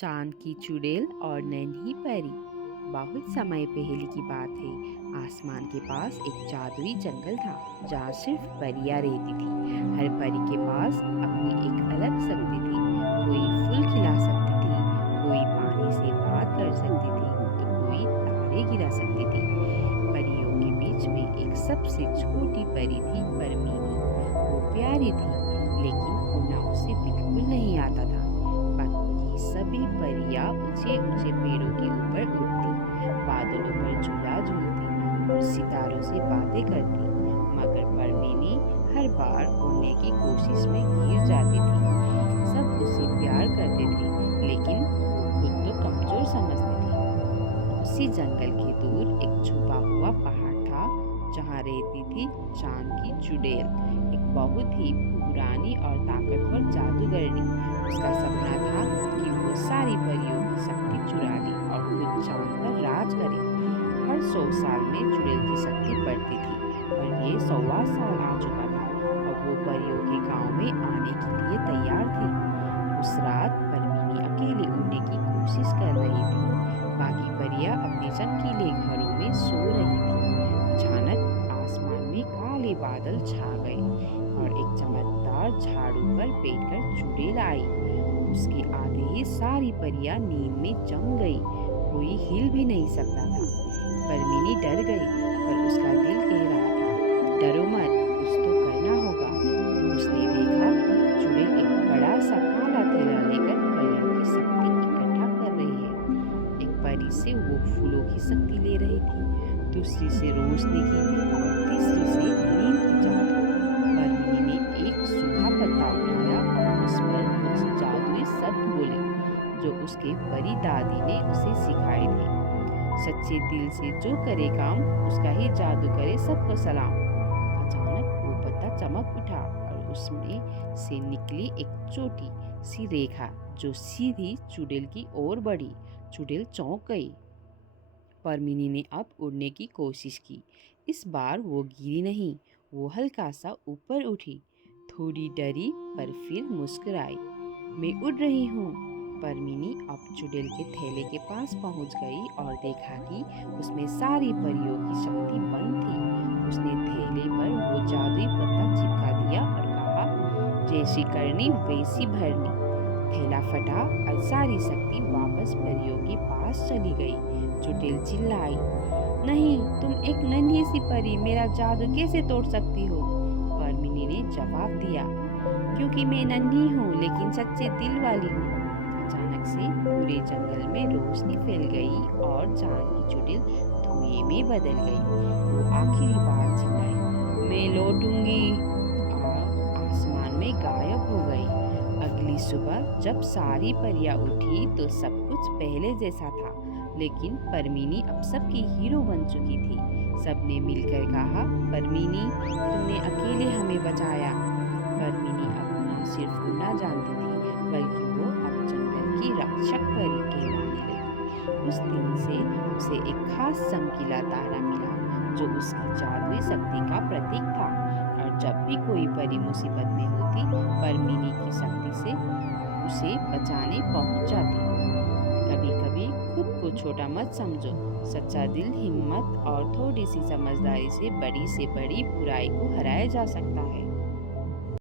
चांद की चुड़ैल और नन्ही परी। बहुत समय पहले की बात है। आसमान के पास एक जादुई जंगल था जहाँ सिर्फ परियां रहती थी। हर परी के पास अपनी एक अलग शक्ति थी। कोई फूल खिला सकती थी, कोई पानी से बात कर सकती थी, तो कोई तारे गिरा सकती थी। परियों के बीच में एक सबसे छोटी परी थी, परमीनी। वो प्यारी थी, लेकिन उड़ना उसे बिल्कुल नहीं आता था। बाकी सभी परियां ऊंचे ऊंचे पेड़ों के ऊपर उड़ती, बादलों पर झूला झूलती और सितारों से बातें करती। मगर परमीनी हर बार उड़ने की कोशिश में गिर जाती थी। सब उसे प्यार करते थे, लेकिन वो खुद तो कमजोर समझती थी। उसी जंगल के दूर एक छुपा हुआ पहाड़ था जहाँ रहती थी चांद की चुड़ैल, एक बहुत ही पुरानी और ताकतवर जादूगरनी। उसका सपना था कि वो सारी परियों की शक्ति चुरा ले और खुद चांद पर राज करे। हर 100 साल में चुड़ैल की शक्ति बढ़ती थी, पर ये 100वां साल आ चुका था। अब वो परियों के गांव में आने के लिए तैयार थी। उस रात परमीनी अकेले उड़ने की कोशिश कर रही थी। बाकी परियां अपने चमकीले घरों में सो रही थी। अचानक आसमान में काले बादल छा गए और एक चमकदार झाड़ू पर बैठकर चुड़ैल आई। उसके आते ही सारी परियां नींद में जम गई। कोई हिल भी नहीं सकता था। परमीनी डर गई, पर उसका दिल कह रहा था, डरो मत, कुछ तो करना होगा। उसने देखा चुड़ैल एक बड़ा सा काला थैला लेकर परियों की शक्ति इकट्ठा कर रही है। एक परी से वो फूलों की शक्ति ले रही थी, दूसरी से रोशनी की और तीसरी से नींद की जादू। परमीनी ने एक सूखा पत्ता उठाया और उस पर कुछ जादुई शब्द बोले, जो उसके परी दादी ने उसे सिखाए थे। सच्चे दिल से जो करे काम, उसका ही जादू करे सबको सलाम। अचानक वो पत्ता चमक उठा और उसमें से निकली एक छोटी सी रेखा जो सीधी चुड़ैल की ओर बढ़ी। चुड़ैल चौंक गई। परमीनी ने अब उड़ने की कोशिश की। इस बार वो गिरी नहीं, वो हल्का सा ऊपर उठी। थोड़ी डरी, पर फिर मुस्कुराई। मैं उड़ रही हूँ। परमीनी अब चुड़ैल के थैले के पास पहुँच गई और देखा कि उसमें सारी परियों की शक्ति बंद थी। उसने थैले पर वो जादुई पत्ता चिपका दिया और कहा, जैसी करनी वैसी भरनी। थैला फटा और सारी शक्ति वापस परियों के पास चली गई। चुड़ैल चिल्लाई, नहीं, तुम एक नन्ही सी परी, मेरा जादू कैसे तोड़ सकती हो? परमीनी ने जवाब दिया, क्योंकि मैं नन्ही हूँ लेकिन सच्चे दिल वाली हूँ। अचानक से पूरे जंगल में रोशनी फैल गई और चांद की चुड़ैल धुएं में बदल गई। वो आखिरी बार चिल्लाई, मैं लौटूंगी, और आसमान में गायब हो गई। अगली सुबह जब सारी परियां उठी तो सब कुछ पहले जैसा था, लेकिन परमीनी अब सबकी हीरो बन चुकी थी। सबने मिलकर कहा, परमीनी, तुमने अकेले हमें बचाया। परमीनी अब न सिर्फ उड़ना जानती थी, बल्कि वो अब जंगल की रक्षक परी कहलाने लगी। उस दिन से उसे एक खास चमकीला तारा मिला, जो उसकी जादुई शक्ति का प्रतीक था। और जब भी कोई परी मुसीबत में होती, परमीनी की शक्ति से उसे बचाने पहुंच जाती। कभी कभी खुद को छोटा मत समझो। सच्चा दिल, हिम्मत और थोड़ी सी समझदारी से बड़ी बुराई को हराया जा सकता है।